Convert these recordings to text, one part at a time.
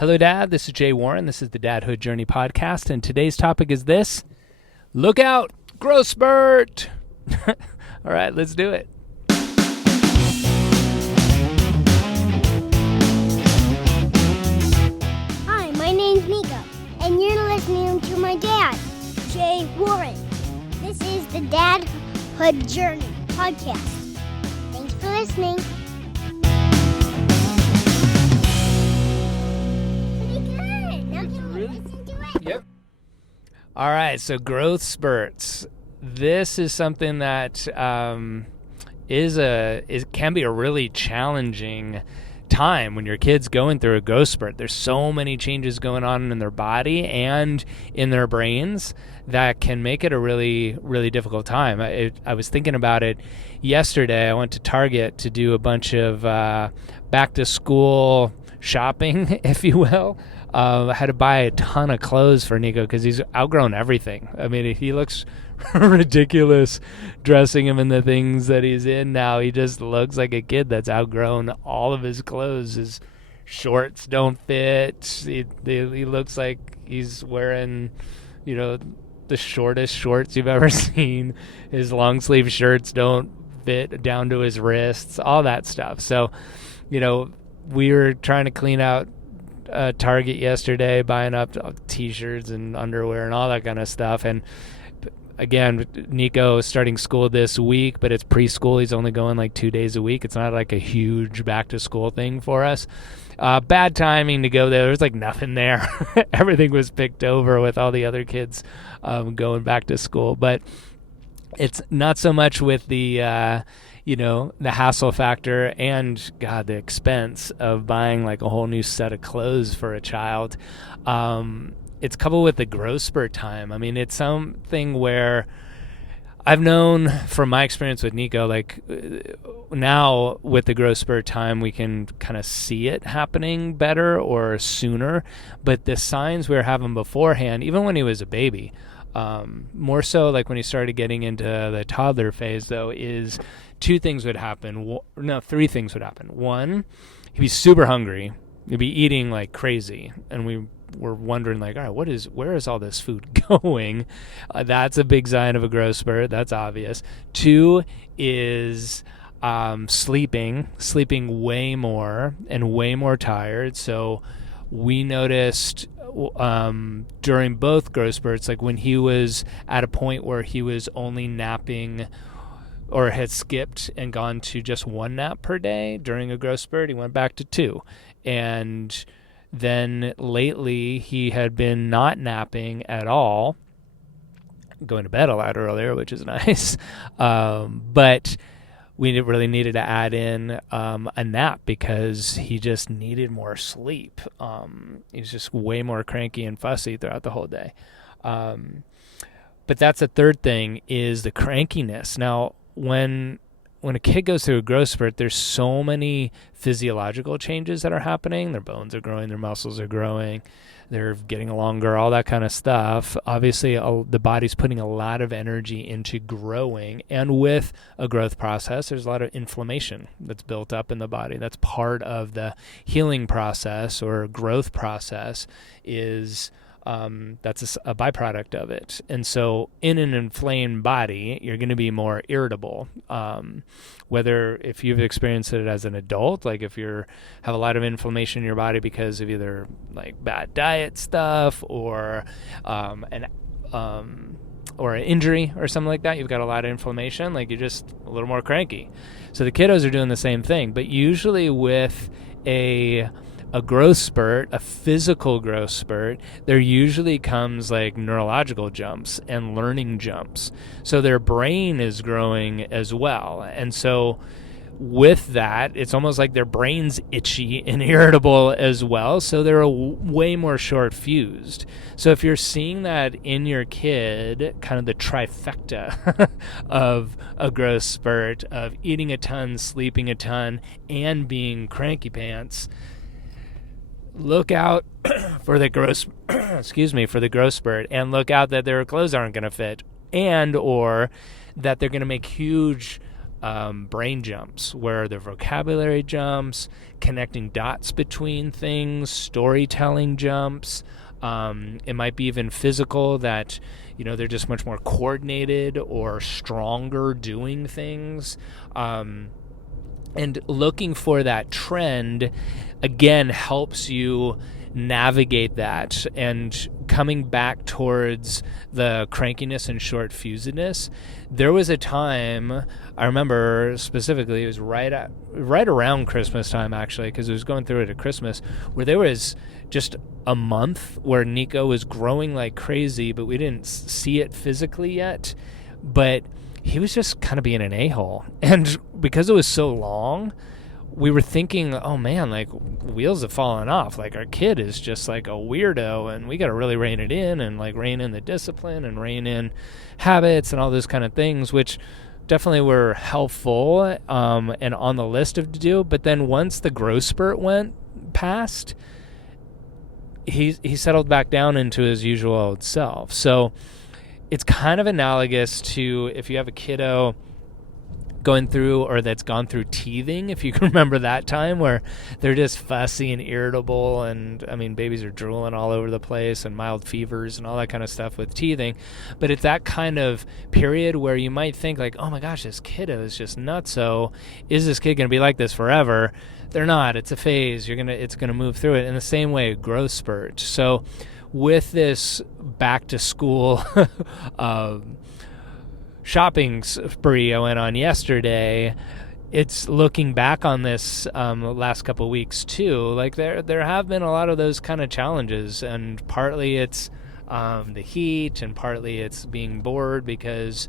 Hello, Dad. This is Jay Warren. This is the Dadhood Journey podcast, and today's topic is this: look out, growth spurt. All right, let's do it. Hi, my name's Nico, and you're listening to my dad, Jay Warren. This is the Dadhood Journey podcast. Thanks for listening. Yep. All right, so growth spurts. This is something that can be a really challenging time when your kid's going through a growth spurt. There's so many changes going on in their body and in their brains that can make it a really, really difficult time. I was thinking about it yesterday. I went to Target to do a bunch of back to school shopping, if you will. I had to buy a ton of clothes for Nico because he's outgrown everything. I mean, he looks ridiculous dressing him in the things that he's in now. He just looks like a kid that's outgrown all of his clothes. His shorts don't fit. He looks like he's wearing, the shortest shorts you've ever seen. His long sleeve shirts don't fit down to his wrists, all that stuff. So, we were trying to clean out Target yesterday, buying up t-shirts and underwear and all that kind of stuff. And again, Nico is starting school this week, but it's preschool. He's only going like 2 days a week. It's not like a huge back to school thing for us. Bad timing to go there. There's like nothing there. Everything was picked over with all the other kids going back to school. But it's not so much with the the hassle factor and, God, the expense of buying like a whole new set of clothes for a child. It's coupled with the growth spurt time. I mean, it's something where I've known from my experience with Nico, like now with the growth spurt time, we can kind of see it happening better or sooner. But the signs we were having beforehand, even when he was a baby, more so like when he started getting into the toddler phase, though, is three things would happen. One, he'd be super hungry. He'd be eating like crazy. And we were wondering like, all right, where is all this food going? That's a big sign of a growth spurt. That's obvious. Two is sleeping way more and way more tired. So we noticed during both growth spurts, like when he was at a point where he was only napping or had skipped and gone to just one nap per day during a growth spurt, he went back to two. And then lately he had been not napping at all, going to bed a lot earlier, which is nice. But we really needed to add in a nap because he just needed more sleep. He was just way more cranky and fussy throughout the whole day. But that's the third thing, is the crankiness. Now, when a kid goes through a growth spurt, there's so many physiological changes that are happening. Their bones are growing, their muscles are growing, they're getting longer, all that kind of stuff. Obviously, the body's putting a lot of energy into growing, and with a growth process, there's a lot of inflammation that's built up in the body. That's part of the healing process or growth process. That's a byproduct of it. And so in an inflamed body, you're going to be more irritable. Whether if you've experienced it as an adult, like if you have a lot of inflammation in your body because of either like bad diet stuff or an injury or something like that, you've got a lot of inflammation, like you're just a little more cranky. So the kiddos are doing the same thing, but usually with a growth spurt, a physical growth spurt, there usually comes like neurological jumps and learning jumps. So their brain is growing as well. And so with that, it's almost like their brain's itchy and irritable as well. So they're way more short fused. So if you're seeing that in your kid, kind of the trifecta of a growth spurt of eating a ton, sleeping a ton, and being cranky pants, look out for the growth spurt, and look out that their clothes aren't going to fit, and or that they're going to make huge brain jumps, where they're vocabulary jumps, connecting dots between things, storytelling jumps. It might be even physical, that they're just much more coordinated or stronger doing things. And looking for that trend, again, helps you navigate that, and coming back towards the crankiness and short fusedness. There was a time, I remember specifically, it was right around Christmas time, actually, because it was going through it at Christmas, where there was just a month where Nico was growing like crazy, but we didn't see it physically yet. But he was just kind of being an a-hole. And because it was so long, we were thinking, oh man, like, wheels have fallen off. Like, our kid is just like a weirdo, and we got to really rein it in, and like rein in the discipline and rein in habits and all those kind of things, which definitely were helpful and on the list of to do. But then once the growth spurt went past, he settled back down into his usual old self. So it's kind of analogous to if you have a kiddo going through, or that's gone through teething, if you can remember that time, where they're just fussy and irritable, and I mean, babies are drooling all over the place, and mild fevers and all that kind of stuff with teething. But it's that kind of period where you might think like, oh my gosh, this kiddo is just nuts. So is this kid going to be like this forever? They're not. It's a phase. It's gonna move through it. In the same way, growth spurt. So with this back to school shopping spree I went on yesterday, it's looking back on this last couple of weeks too. Like there have been a lot of those kind of challenges, and partly it's the heat, and partly it's being bored because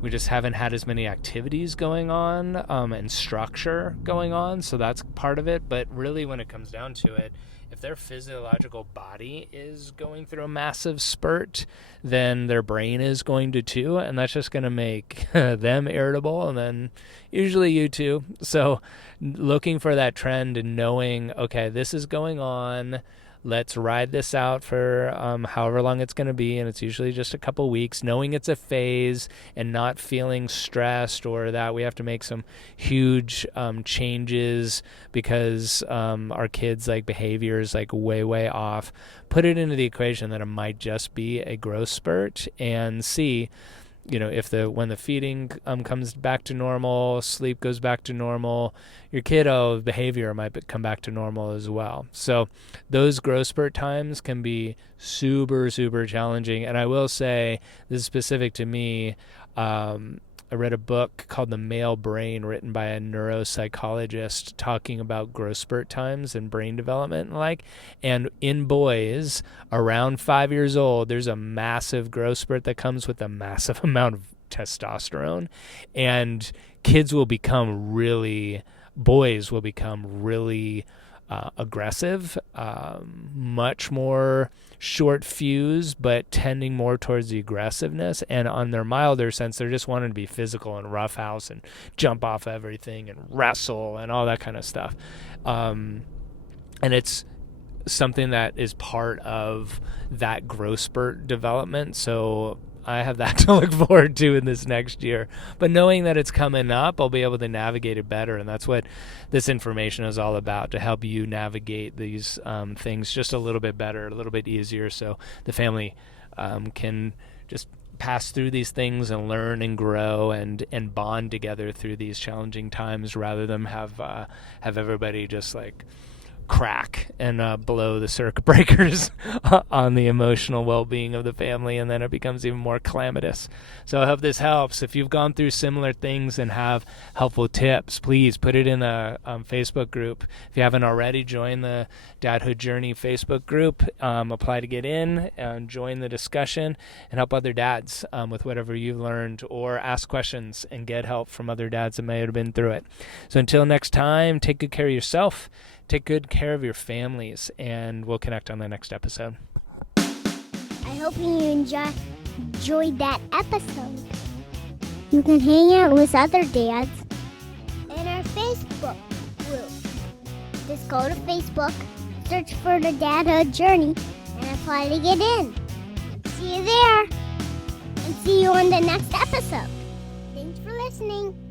we just haven't had as many activities going on and structure going on. So that's part of it. But really, when it comes down to it, if their physiological body is going through a massive spurt, then their brain is going to too, and that's just going to make them irritable, and then usually you too. So looking for that trend and knowing, okay, this is going on, let's ride this out for however long it's going to be, and it's usually just a couple weeks, knowing it's a phase and not feeling stressed or that we have to make some huge changes because our kids' like behavior is like way off. Put it into the equation that it might just be a growth spurt, and see, if when the feeding comes back to normal, sleep goes back to normal, your kiddo behavior might come back to normal as well. So those growth spurt times can be super challenging. And I will say, this is specific to me. I read a book called The Male Brain, written by a neuropsychologist, talking about growth spurt times and brain development and in boys around 5 years old, there's a massive growth spurt that comes with a massive amount of testosterone, and boys will become really aggressive, much more short fuse, but tending more towards the aggressiveness. And on their milder sense, they're just wanting to be physical and roughhouse and jump off everything and wrestle and all that kind of stuff. And it's something that is part of that growth spurt development. So I have that to look forward to in this next year. But knowing that it's coming up, I'll be able to navigate it better. And that's what this information is all about, to help you navigate these things just a little bit better, a little bit easier, so the family can just pass through these things and learn and grow and bond together through these challenging times, rather than have everybody just like crack and blow the circuit breakers on the emotional well-being of the family, and then it becomes even more calamitous. So I hope this helps. If you've gone through similar things and have helpful tips, please put it in a Facebook group. If you haven't already, join the Dadhood Journey Facebook group, apply to get in and join the discussion and help other dads with whatever you've learned, or ask questions and get help from other dads that may have been through it. So until next time, take good care of yourself, take good care of your families, and we'll connect on the next episode. I hope you enjoyed that episode. You can hang out with other dads in our Facebook group. Just go to Facebook, search for the Dadhood Journey, and apply to get in. See you there, and see you on the next episode. Thanks for listening. listening.